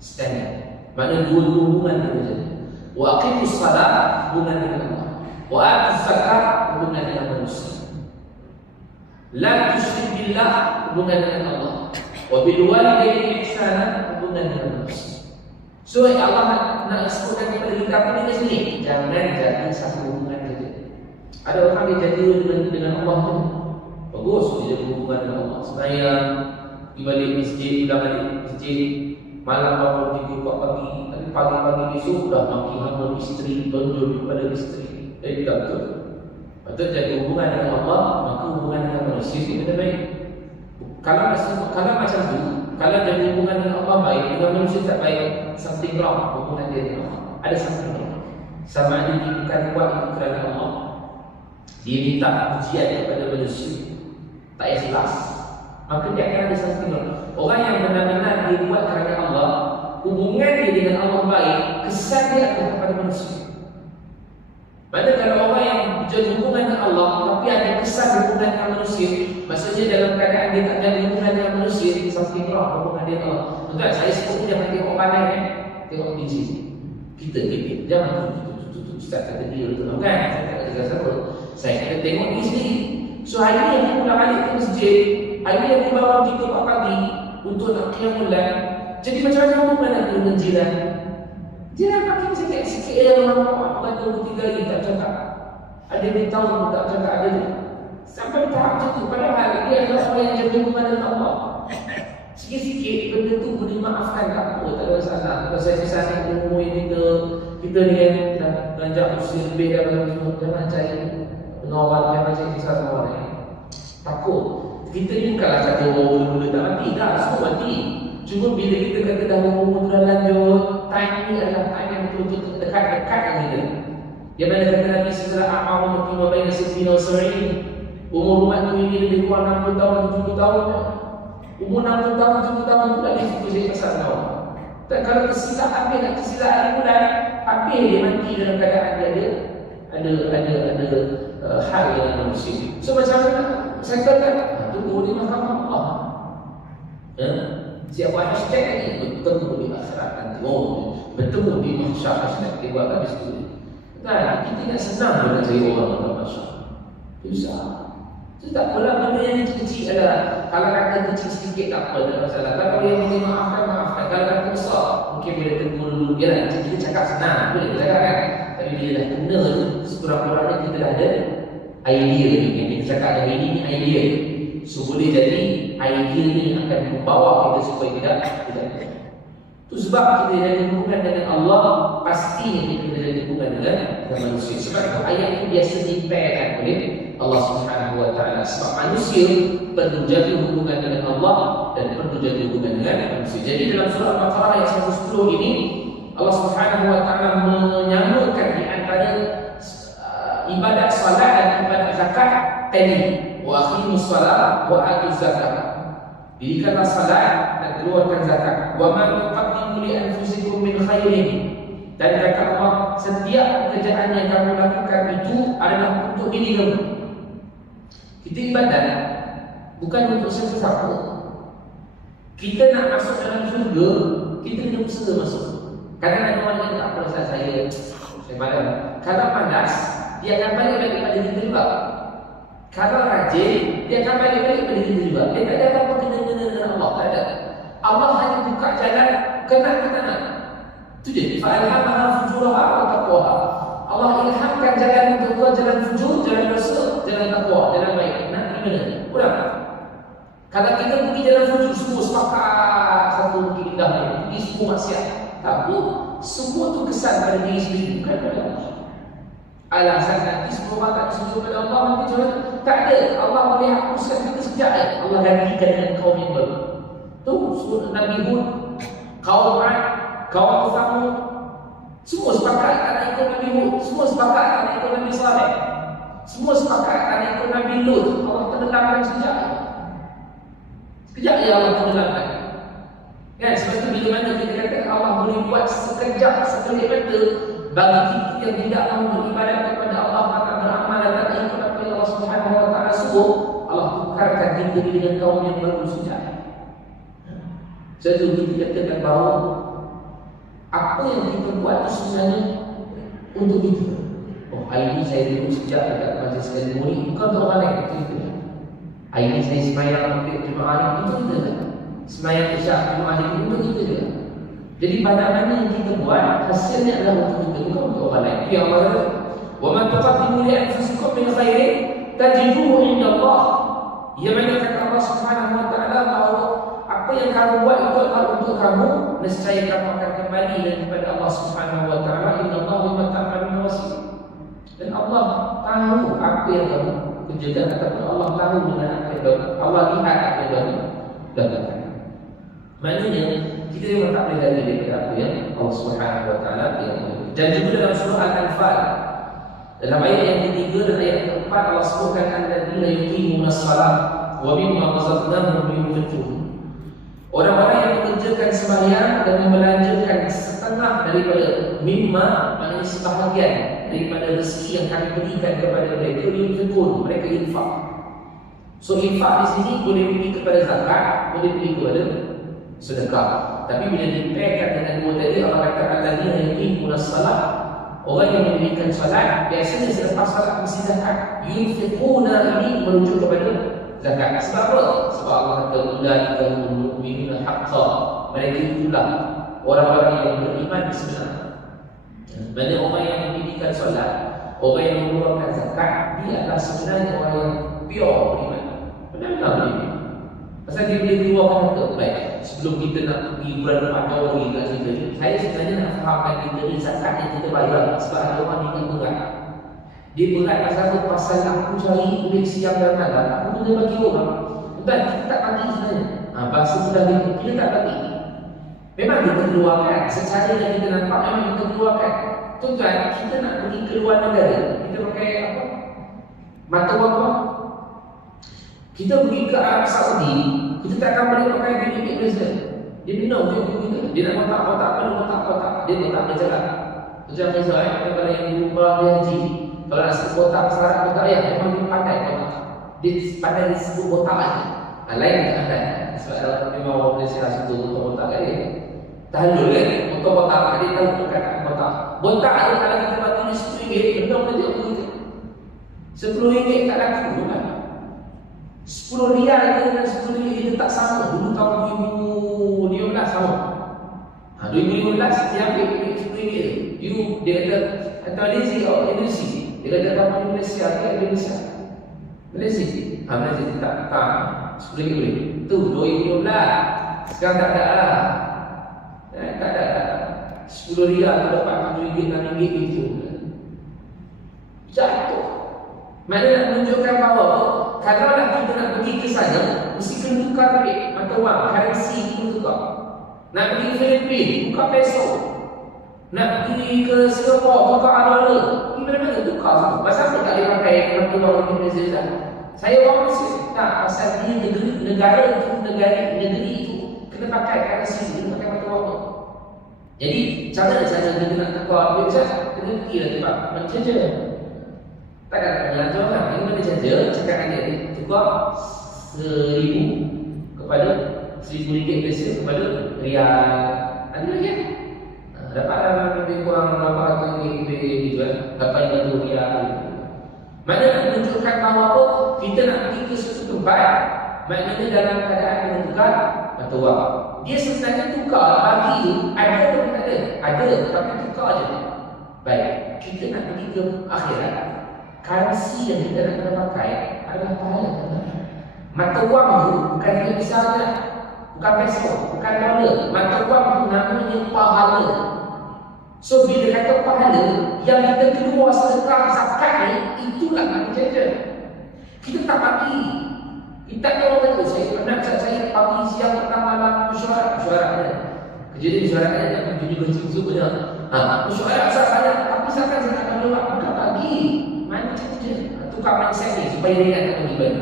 Standard. Mana dua hubungan terjadi. Wa aqimus salat hubungan dengan Allah, wa atuz zakat hubungan dengan manusia. La tusyrik billah hubungan dengan Allah, wa bil walidayni ihsana hubungan dengan manusia. So Allah nak sebutkan kepada kita apa ni sini? Jangan jadi satu hubungan saja. Ada orang dia jadi dengan Allah tu bagus, dia jadi hubungan dengan Allah. Sembahyang di balik masjid, pulang balik masjid, malam bangun 3-4 pagi, tapi pagi-pagi besok dah maki hamba isteri, tonjol kepada isteri. Tak betul. Patut jadi hubungan dengan Allah, maka hubungan dengan manusia itu benda baik. Kalau macam tu, kalau jadi hubungan dengan Allah baik, dengan manusia tak baik, something wrong hubungan dia dengan Allah. Ada something wrong. Sama ada dia bukan buat itu kerana Allah, dia minta pujian kepada manusia, tak ikhlas, maka dia akan ada something wrong. Orang yang benar-benar dia buat kerana Allah, hubungan dia dengan Allah baik, kesan dia adalah kepada manusia. Mana kalau orang yang jadi hubungan dengan Allah tapi ada kesan hubungan dengan manusia, maksudnya dalam keadaan dia tak ada hubungan dengan manusia, something wrong hubungan dia dengan Allah. Tuan, saya sebut jangan tengok pandai kan, tengok biji. Kita jangan tu ustaz kata dia tu kan, saya tak kata siapa. Saya kata tengok diri sendiri. So hari ni aku pulang balik ke masjid, hari ni aku bangun 3-4 pagi untuk nak qiyamul lail. Jadi macam mana hubungan aku dengan jiran? Jiran makin sikit-sikit yang orang kata 3 hari tak cakap. Ada dia tahu pun tak cakap ada dia. Sampai tahap macam tu. Padahal dia adalah orang yang jaga hubungan dengan Allah. Sikit-sikit benda tu boleh maafkan, tak apa, tak ada masalah. Kalau saya kisah ni umur kita ni yang beranjak usia lebih daripada 50, jangan cari pengawal, jangan cari kisah orang lain. Takut. Kita ni bukanlah kata orang mula tak mati, dah semua mati. Cuma bila kita kata dah umur dah lanjut, time ni adalah time yang betul-betul dekat-dekat dengan kita. Yang mana kata Nabi setelah amal mati mabaina sittina wa sab'in, umur umat tu ini lebih kurang 60 tahun, 70 tahun. Umur 60 tahun, 70 tahun tu dah disebut pasal tahun. Dan kalau tersilap habis, nak tersilap hari bulan, habis dia mati dalam keadaan dia ada hal yang manusia. So macam mana? Saya kata, tunggu di mahkamah Allah. Siapa hashtag ni? Bertemu di akhirat nanti. Oh, bertemu di mahsyar hashtag. Dia buat habis tu. Nah, kita tidak senang nak cari orang dalam mahsyar. Susah. Itu tak apalah, benda yang kecil-kecil adalah. Kalau kata kecil sedikit tak apa, tak masalah. Kalau dia boleh maafkan, maafkan. Kalau kata besar, mungkin boleh tegur dulu. Yalah, kita cakap senang, boleh cakap kan. Tapi bila dah kena tu, sekurang-kurangnya kita dah ada idea ni. Kita cakap ada ini idea. So boleh jadi idea ni akan membawa kita supaya tidak. Itu sebab kita ada hubungan dengan Allah, pastinya kita ada hubungan dengan manusia. Sebab itu ayat ini biasa dipairkan oleh Allah Subhanahu wa taala. Sebab manusia perlu jaga hubungan dengan Allah dan perlu jaga hubungan dengan manusia. Jadi dalam surah Al-Baqarah ayat 110 ini Allah Subhanahu wa taala menyambungkan di antara ibadat salat dan ibadat zakat tadi. Wa aqimus salat wa atuz zakat. Dirikanlah salat dan keluarkan zakat. Wa ma tuqaddimu li anfusikum min khairin. Dan kata Allah, setiap pekerjaan yang kamu lakukan itu adalah untuk diri kamu. Kita ibadat bukan untuk siapa-siapa. Kita nak masuk dalam syurga, kita kena usaha masuk. Kadang-kadang orang kata, tak apa rasa saya malas. Kalau malas, dia akan balik-balik pada kita juga. Kalau rajin, dia akan balik-balik pada kita juga. Dia tak ada apa-apa kena-kena dengan Allah. Tak ada. Allah hanya buka jalan, kena kita nak. Itu je. Fa'alhamaha fujuraha wa taqwaha. Allah ilhamkan jalan untuk buat jalan fujur, jalan dosa, jalan taqwa, jalan baik. Nak di mana? Kurang. Kalau kita pergi jalan fujur, semua sepakat satu mungkin indah ni. Pergi semua maksiat. Tapi semua tu kesan pada diri sendiri, bukan pada Allah. Alasan nanti semua orang tak disujud pada Allah, nanti jangan. Tak ada. Allah boleh hapuskan kita sekejap. Allah gantikan dengan kaum yang baru. Tu surah Nabi Hud, kaum Ad, kaum Thamud, semua sepakat anak ikut Nabi Hud, semua sepakat anak ikut Nabi Saleh, semua sepakat anak ikut Nabi Lut. Allah tenggelamkan sekejap. Sekejap ya Allah tenggelamkan. Kan, sebab itu bila mana kita kata Allah boleh buat sekejap, sekelip mata bagi kita yang tidak mahu beribadat kepada Allah, maka beramal dan tak ikut apa yang Allah Subhanahu wa taala suruh, Allah tukarkan kita dengan kaum yang baru sekejap. Jadi kita katakan bahawa apa yang kita buat itu sebenarnya untuk kita. Oh, hari ini saya duduk sekejap dekat majlis sekali murid, bukan untuk orang lain, itu kita. Hari ini saya sembahyang untuk jemaah ini, itu kita. Sembahyang isyak jemaah ini, itu kita juga. Jadi pada mana yang kita buat, hasilnya adalah untuk kita, bukan untuk orang lain. Itu yang Allah kata, wa man tuqaddimu li anfusikum min khairin tajiduhu inda Allah. Ia mana kata Allah Subhanahu wa taala bahawa apa yang kamu buat itu adalah untuk kamu, nescaya kamu akan kembali kepada Allah Subhanahu wa taala. Inna Allah bima ta'maluna basir. Dan Allah tahu apa yang kamu kerjakan, ataupun Allah tahu dengan apa yang kamu, Allah lihat apa yang kamu lakukan. Maknanya kita memang tak boleh lari daripada apa yang Allah Subhanahu wa taala yang. Dan juga dalam surah Al-Anfal, dalam ayat yang ketiga dan ayat keempat, Allah sebutkan alladzina yuqimuna shalah wa mimma razaqnahum yunfiqun. Orang-orang yang mengerjakan sembahyang dan membelanjakan setengah daripada mimma, maknanya sebahagian daripada rezeki yang kami berikan kepada mereka, yunfiqun, mereka infak. So infak di sini boleh pergi kepada zakat, boleh pergi kepada sedekah. Tapi bila dipairkan dengan dua tadi, Allah kata alladzina yuqimuna shalah, orang yang mendirikan salat, biasanya selepas salat mesti zakat. Yunfiquna ini merujuk kepada zakat. Sebab apa? Sebab Allah kata ulaika humul mu'minuna haqqan. Mereka itulah orang-orang yang beriman sebenarnya. Maksudnya orang yang mendirikan salat, orang yang mengeluarkan zakat, dia adalah sebenarnya orang yang pure beriman. Benar-benar beriman. Pasal dia boleh keluarkan harta. Baik, sebelum kita nak pergi bulan Ramadan lagi kat cerita ni, saya sebenarnya nak fahamkan kita ni zakat yang kita bayar. Sebab ada orang yang berat. Dia berat pasal apa? Pasal aku cari duit siang dan malam, aku kena bagi orang. Bukan, kita tak bagi sebenarnya. Bahasa sudah kita tak bagi. Memang kita keluarkan, secara yang kita nampak memang kita keluarkan. Tuan-tuan, kita nak pergi ke luar negara, kita pakai apa? Mata wang apa? Kita pergi ke Arab Saudi, kita tak akan boleh pakai duit Malaysia. Dia minum, dia nak kotak-kotak, dia kotak berjalan. Macam misalnya, kalau yang berubah dia haji, kalau nak sebut kotak, syarat kotak ya, memang dia pandai kotak. Dia pandai disebut kotak aja. Lain tak pandai. Sebab memang orang Malaysia sebut kotak kan dia. Tahlul kan, untuk kotak, dia tahu perkataan kotak. Kotak tu kalau kita bagi ni RM10, benar dia tak begitu. RM10 tak laku kan. RM10 dengan RM10 dia tak sama. Dulu tahun 2015 sama. 2015 dia ambil RM10. Dia kata Malaysia atau Indonesia. Dia kata kapal Malaysia ke Indonesia? Malaysia. Malaysia tak RM10. Tu 2015. Sekarang tak ada lah. Tak ada RM10 tu dapat RM7, RM6 gitu. Jatuh. Mana nak menunjukkan bahawa kalau nak kita nak pergi ke sana, mesti kena tukar duit mata wang, currency kena tukar. Nak pergi ke Filipina, tukar peso. Nak pergi ke Singapura, tukar dolar. Ini mana-mana tukar semua. Pasal apa tak boleh pakai mata wang Indonesia? Saya orang Malaysia. Tak, pasal dia negara itu kena pakai currency, kena pakai mata wang tu. Jadi, cara kita nak tukar duit macam kena pergi lah tempat mencaja. Takkan nak belajar lah. Ini mana saja cakap dia tukar RM1,000 kepada RM1,000 Malaysia kepada Riyal. Ada lagi kan? Dapatlah lebih kurang RM800 gitu kan. RM800. Mana nak menunjukkan bahawa apa? Kita nak pergi ke suatu tempat, maknanya dalam keadaan menentukan mata wang. Dia sebenarnya tukar bagi tu ada atau tak ada? Ada, tapi tukar je. Baik, kita nak pergi ke akhirat. Currency yang kita nak kena pakai adalah pahala. Mata wang tu bukan yang misalnya, bukan peso, bukan dolar. Mata wang tu namanya pahala. So bila kata pahala, yang kita keluar sedekah zakat ni, itulah nak jaga. Kita tak bagi. Kita tak tahu kata, saya pernah saya pagi siang petang malam mesyuarat dia. Kejadian mesyuarat dia nak pergi bercium punya. Mesyuarat saya tapi saya tak akan lewat, bukan bagi. Mana saja tukar mindset ni supaya dia ingat nak bagi balik.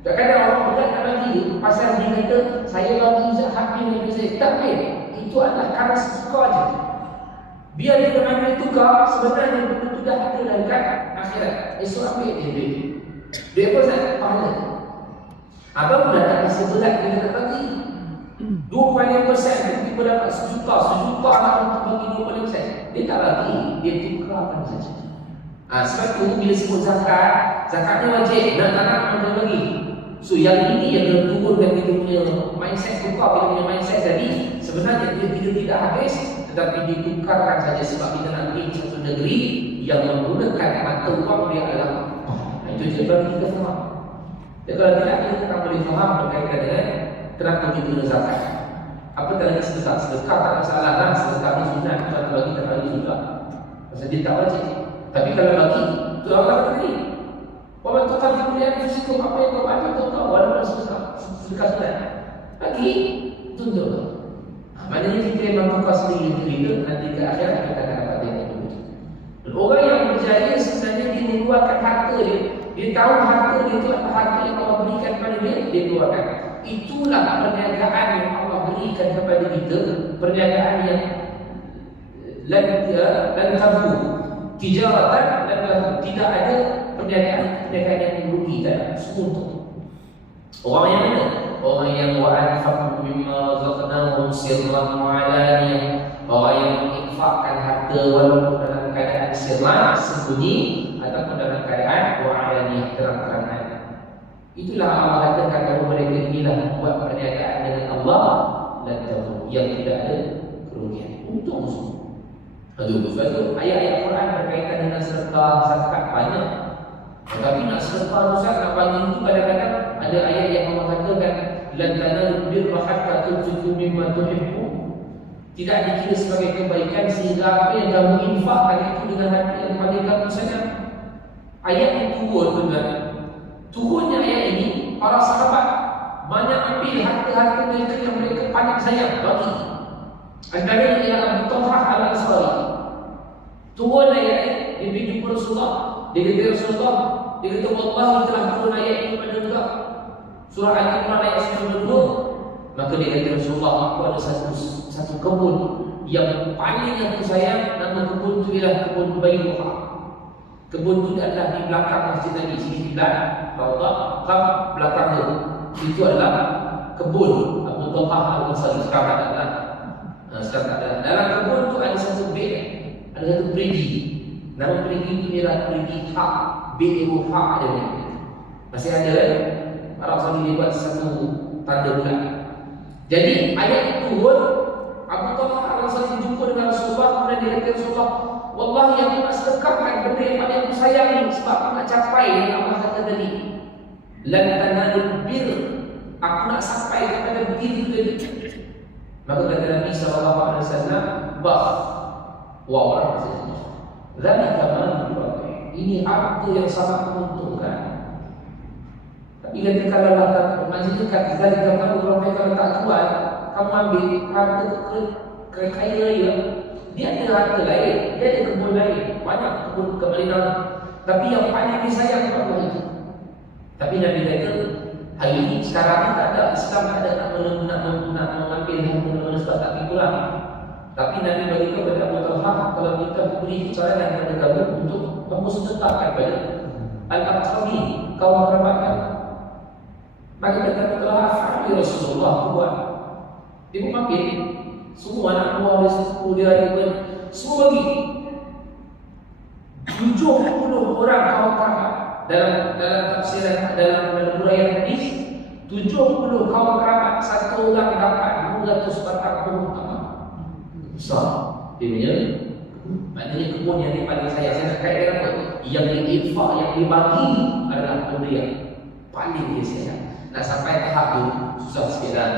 Kadang-kadang orang berat nak bagi tu pasal dia kata saya bagi zakat ni saya tak boleh. Itu adalah karas tukar je. Biar dia ambil tukar, sebenarnya benda tu dah ada dalam akhirat. Esok ambil dia. Dia apa nak pahala? Abang pun dah rasa berat dia nak bagi 2.5% tiba dapat sejuta nak untuk bagi 2.5%. Dia tak bagi, dia tukarkan saja. Sebab tu bila sebut zakat ni wajib, nak mana bagi. So yang ini yang kena turunkan kita punya mindset, tukar kita punya mindset tadi. Sebenarnya kita tidak habis, tetapi ditukarkan saja sebab kita nak pergi ke satu negeri yang menggunakan mata wang dia adalah itu je bagi kita faham. Jadi kalau tidak kita tak boleh faham berkaitan dengan kenapa kita guna zakat. Apa tadi sedekah? Sedekah tak ada masalah lah, sedekah ni sunat, kalau bagi tak bagi juga. Pasal dia tak wajib. Tapi kalau bagi, itu Allah tadi. Waman tukar kemuliaan fisikum, apa yang kau bagi tu kau walaupun sedekah sunat. Bagi, tunjuk. Maknanya kita memang tukar sendiri kita, nanti ke akhirat kita akan dapat dia itu. Dan orang yang berjaya sebenarnya dia mengeluarkan harta dia. Dia tahu harta dia itu adalah harta yang Allah berikan kepada dia, dia keluarkan. Itulah perniagaan yang Allah berikan kepada kita, perniagaan yang lan tabu, tijaratan dan tidak ada perniagaan yang merugikan, semua untuk orang yang mana? Orang yang wa'anfaqu mimma razaqnahum sirran wa 'alaniyah. Orang yang menginfakkan harta walaupun dalam keadaan sirran, sembunyi, ataupun dalam keadaan wa 'alaniyah, terang-terangan. Itulah Allah katakan kepada mereka inilah buat perniagaan dengan Allah dan yang tidak ada kerugian. Untung semua. Sebab itu ayat-ayat Quran berkaitan dengan sedekah zakat banyak. Tetapi nak sedekah Ustaz nak bagi itu kadang-kadang ada ayat yang Allah katakan lan tanalul birra hatta tunfiqu mimma tuhibbun. Tidak dikira sebagai kebaikan sehingga apa yang kamu infakkan itu dengan hati yang paling kamu sayang. ayat yang turun tuan. Turunnya ayat ini, para sahabat banyak ambil harta-harta mereka yang mereka paling sayang bagi. Antaranya ialah Abu Talhah Al-Ansari. Turun ayat, dia pergi jumpa Rasulullah. Dia kata Rasulullah, dia kata wallahi telah turun ayat ini pada engkau. Surah Al-Imran ayat 92. Maka dia kata Rasulullah, aku ada satu kebun yang paling aku sayang. Nama kebun itu ialah kebun Bairuha. Kebun itu adalah di belakang masjid Nabi, sini sebelah Raudhah, belakang itu. Itu adalah kebun Abu Talhah Al-Ansari. Sekarang adalah dalam kebun itu ada satu bed, ada satu perigi. Nama perigi itu ialah perigi Haq, Bairuha dia. Masih ada kan? Arab Saudi dia buat satu tanda bulan. Jadi ayat itu turun, Abu Talhah Al-Ansari jumpa dengan Rasulullah, kemudian dia kata Rasulullah, wallahi aku nak sedekahkan benda yang paling aku sayang ni sebab aku nak capai yang Allah kata tadi. Lan tanalul bir, aku nak sampai kepada begitu tadi. Maka kata Nabi SAW, bah, wah orang saja. Zalika malul, ini harta yang sangat menguntungkan. Tapi kata kalau tak maksudnya kata zalika malul, kalau tak jual, kamu ambil harta kaya raya. Dia ada harta lain, dia ada kebun lain, banyak kebun kebalinan. Tapi yang paling disayang apa itu? Tapi Nabi kata, hari ini sekarang tak ada Islam, tak ada nak mengambil harta sebab tak kurang. Tapi Nabi beritahu kepada Abu Talhah, kalau kita beri cadangan kepada kamu untuk kamu sedekahkan kepada al-aqrabi, kaum kerabat kamu. Maka kata Abu Talhah, "Ya Rasulullah, buat." Dia mengambil semua anak buah dia, sepupu dia, semua bagi 70 orang kaum kerabat. Dalam tafsiran, dalam uraian hadis, 70 kaum kerabat, satu orang dapat 240 besar. Dia punya, maknanya kebun yang dia paling sayang. Saya nak kata apa? Yang diinfak, yang dibagi adalah benda yang paling dia sayang. Nak sampai tahap tu susah sikit dah.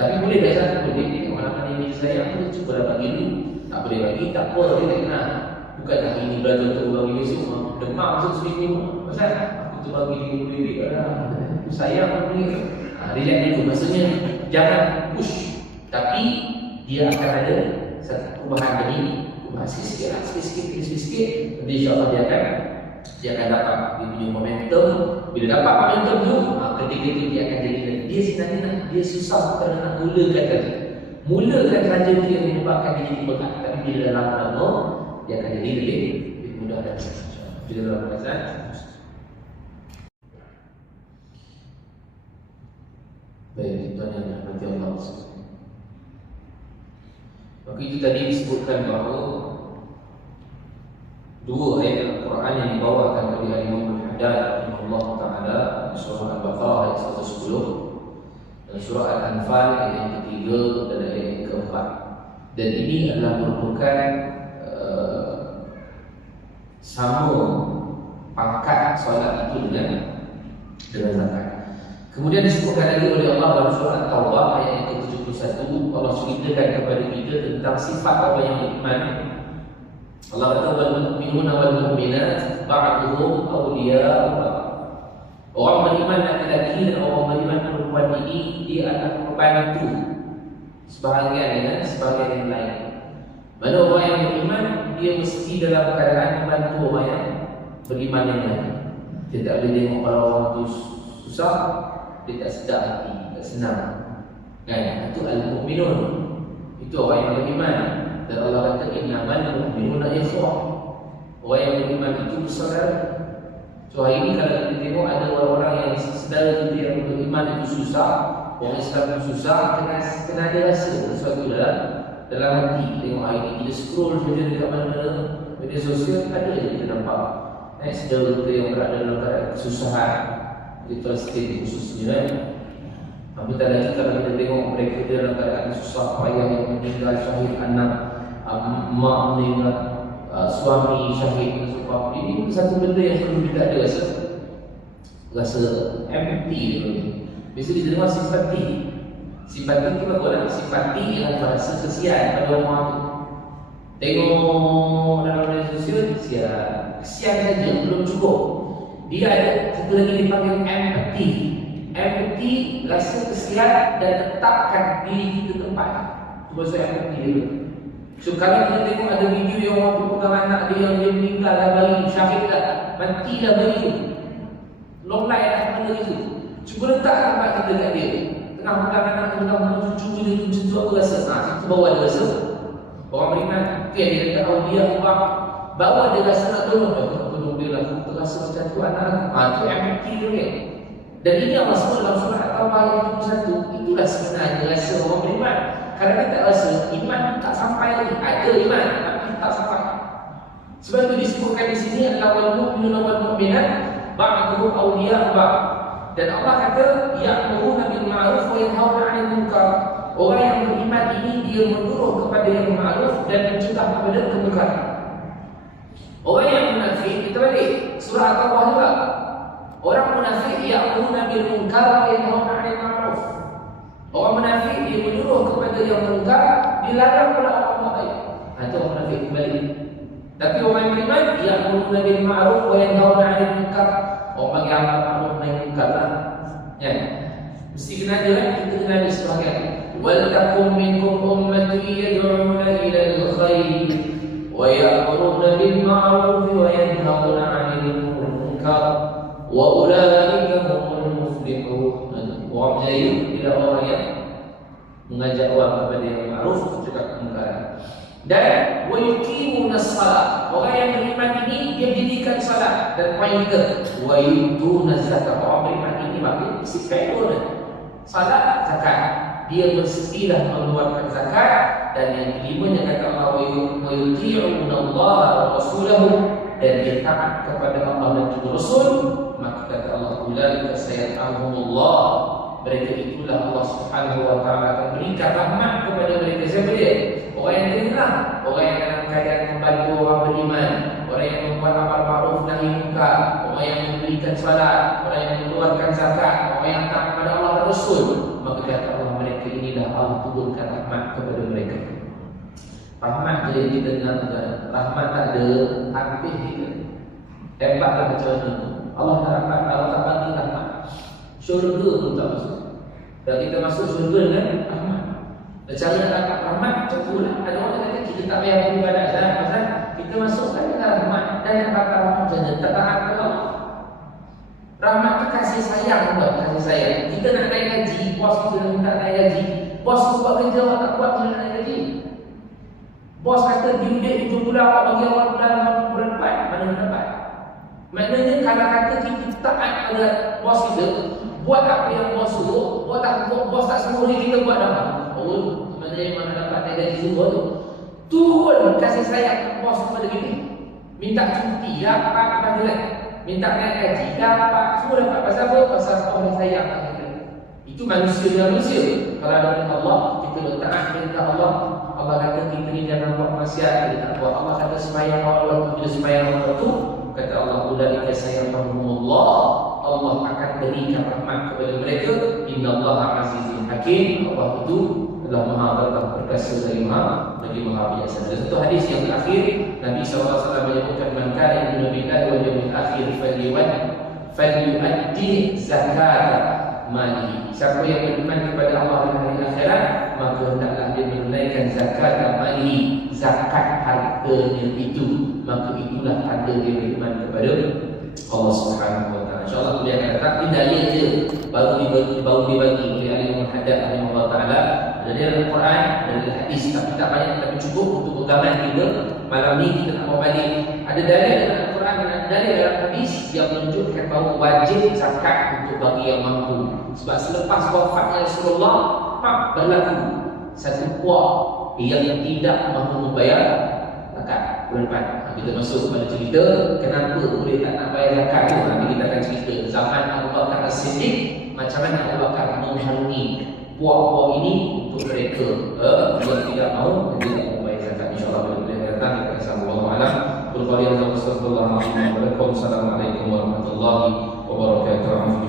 Tapi boleh biasa, boleh. Mana-mana yang dia sayang tu cuba dah bagi dulu. Tak boleh bagi, tak apa, dia tak kenal. Bukan hari ini belajar untuk bagi besok, demam masuk seminggu. Pasal aku tu bagi RM50. Aku sayang dia. Relax dulu. Maksudnya jangan push, tapi dia akan ada satu perubahan dari perubahan sikit-sikit. Nanti insyaAllah dia akan dapat dia punya momentum. Bila dapat momentum tu, ketika itu dia akan jadi. Dia sebenarnya dia susah kerana nak mulakan saja dia yang menyebabkan dia jadi berkat. Tapi bila dalam lama dia akan jadi lebih mudah dan susah. Bila dalam perasaan baik, tuan yang nanti Allah. Maka itu tadi disebutkan bahawa dua ayat Al-Quran yang dibawakan oleh Imam Al-Haddad Allah Ta'ala, surah Al-Baqarah ayat 110 dan surah Al-Anfal ayat yang ketiga dan ayat yang keempat. Dan ini adalah merupakan sama pangkat solat itu dengan zakat. Kemudian disebutkan lagi oleh Allah dalam surah At-Taubah ayat yang ke-71, Allah ceritakan kepada kita tentang sifat orang yang beriman. Allah kata wal mu'minuna wal mu'minat ba'duhum awliya'u ba'd. Orang beriman laki-laki dan orang beriman perempuan ini dia akan membantu sebahagian dengan sebahagian yang lain. Mana orang yang beriman dia mesti dalam keadaan membantu orang yang beriman yang lain. Dia tak boleh tengok kalau orang tu susah, dia tak sedar hati, tak senang. Kan? Itu al-mu'minun. Itu orang yang beriman. Dan Allah kata innamal mu'minuna ikhwah. Orang yang beriman itu bersaudara. So hari ini kalau kita tengok ada orang-orang yang saudara kita yang beriman itu susah, orang Islam itu susah, kena ada rasa sesuatu dalam hati. Tengok hari ini kita scroll saja dekat mana media sosial, ada je kita nampak saudara kita yang berada dalam keadaan kesusahan di Palestin khususnya. Apatah lagi kalau kita tengok mereka dalam keadaan susah payah yang meninggal syahid anak, mak meninggal, suami syahid dan sebagainya. Ini satu benda yang perlu kita ada rasa empty dulu. Biasa kita dengar simpati. Simpati itu apa? Simpati adalah rasa kesian pada orang tu. Tengok dalam media sosial, kesian saja belum cukup. dia ada satu lagi dipanggil empathy. Empathy, rasa kesian dan letakkan diri kita tempat. Itu maksud empathy dia. So kalau kita tengok ada video yang orang tu pegang anak dia yang dia meninggal dah bayi, syahid dah, mati dah bayi tu, long life dah benda itu. Cuba letak tempat kita kat dia, tengah pegang anak tu, tengah pegang cucu dia tu, cucu apa rasa? Itu baru ada rasa. Orang beriman, okay, dia kata dia Allah, baru ada rasa nak tolong dia. Tolong dia lah, terasa macam tu anak. Itu empathy dia kan. Dan ini Allah sebut dalam surah At-Taubah ayat 21. Itulah sebenarnya rasa orang beriman. Kalau kita rasa iman tak sampai lagi, ada iman tapi tak sampai. Sebab itu disebutkan di sini adalah wal mu'minuna wal mu'minat ba'duhum awliya ba'd. Dan Allah kata ya'muruna bil ma'ruf wa yanhauna 'anil munkar. Orang yang beriman ini dia menyuruh kepada yang ma'ruf dan mencegah kepada kemungkaran. Orang yang munafik, kita balik surah At-Taubah juga. Orang munafik ya'muruna bil munkar wa yanhauna 'anil ma'ruf. Orang munafik dia menyuruh kepada yang munkar, dilarang pula orang baik. Itu orang munafik kembali. Tapi orang yang beriman ya'muruna bil ma'ruf wa yanhauna 'anil munkar. Orang bagi amal ma'ruf nahi munkar lah. Ya. Mesti kena ada kan? Kita kena ada sebahagian. Wal takum minkum ummatun yad'una ila al-khair wa ya'muruna bil ma'ruf wa yanhauna 'anil munkar wa ulaika humul muflihun. Orang Melayu tidak orang yang mengajak orang kepada yang ma'ruf, mencegah kemungkaran. Dan wa yuqimuna shalah. Orang yang beriman ini dia dirikan salat. Dan poin ketiga, wa yutuna zakat. Orang beriman ini makin sikap dia. Salat, zakat. Dia bersedilah mengeluarkan zakat. Dan yang kelimanya kata Allah wa yuti'una Allah wa rasulahu, dan dia taat kepada Allah dan juga Rasul. Maka kata Allah, ulaika sayarhamullah, mereka itulah Allah Subhanahu wa taala akan berikan rahmat kepada mereka. Siapa dia? Orang yang terima, orang yang dalam keadaan membantu orang beriman, orang yang membuat amal ma'ruf nahi munkar, orang yang memberikan salat, orang yang mengeluarkan zakat, orang yang taat kepada Allah dan Rasul. Maka kata Allah, mereka inilah Allah turunkan rahmat kepada mereka. Rahmat jadi kita dengar, rahmat tak ada habis kita. Hebatlah macam mana Allah tak rahmat, Allah tak bagi rahmat. Syurga pun tak masuk. Dan kita masuk syurga dengan rahmat. Dan cara nak dapat rahmat macam tu lah. Ada orang kata kita tak payah beribadat lah, pasal kita masukkan dengan rahmat. Dan yang dapat rahmat macam mana? Tak taat kepada Allah. Rahmat tu kasih sayang pula, kasih sayang. Kita nak naik gaji, bos kita nak minta naik gaji. Bos tu buat kerja, awak tak buat, kita nak naik gaji. Bos kata due date 7 bulan, awak bagi awal bulan 4, mana dapat? Maknanya kalau kata kita taat pada bos kita, buat apa yang bos suruh, bos tak suruh kita buat apa. Oh, maknanya mana dapat naik gaji semua tu. Turun kasih sayang bos kepada kita. Minta cuti dapat panggilan, minta naik gaji dapat, semua dapat. Pasal apa? Pasal Allah sayang kita. Itu manusia dengan manusia. Kalau ada Allah, kita bertaat kepada Allah. Allah kata kita ni jangan buat maksiat, kita tak buat. Allah kata sembahyang awal waktu, bila sembahyang awal waktu, kata Allah, ulaika sayarhamullah, Allah akan berikan rahmat kepada mereka. Innallaha azizun hakim. Allah itu adalah Maha Perkasa dari Maha lagi Maha Biasa. Dan satu hadis yang terakhir, Nabi SAW menyebutkan, man kana yu'minu billahi wal yawmil akhir falyu'addi zakat mali. Siapa yang beriman kepada Allah dan hari akhirat, maka hendaklah dia menunaikan zakat mali, zakat hartanya itu. Maka itulah tanda dia beriman kepada Allah Subhanahu wa taala. Insya-Allah dia akan datang. Ini dalil je baru dibagi oleh ahli muhaddats rahimahullah taala dari Al-Quran dan hadis, tapi tak banyak, tapi cukup untuk pegangan kita. Malam ni kita nak bawa balik. Ada dalil dalam Al-Quran dan ada dalil dalam hadis yang menunjukkan bahawa wajib zakat untuk bagi yang mampu. Sebab selepas wafatnya Rasulullah, berlaku satu puak yang tidak mampu membayar zakat bulan depan. Kita masuk kepada cerita kenapa boleh tak nak bayar zakat tu. Nanti kita akan cerita zaman Abu Bakar As-Siddiq, macam mana Abu Bakar mengharungi puak-puak ini untuk mereka yang tidak mahu dan tidak membayar zakat. InsyaAllah bila kita datang kita akan sambung. Wallahualam. Assalamualaikum warahmatullahi wabarakatuh.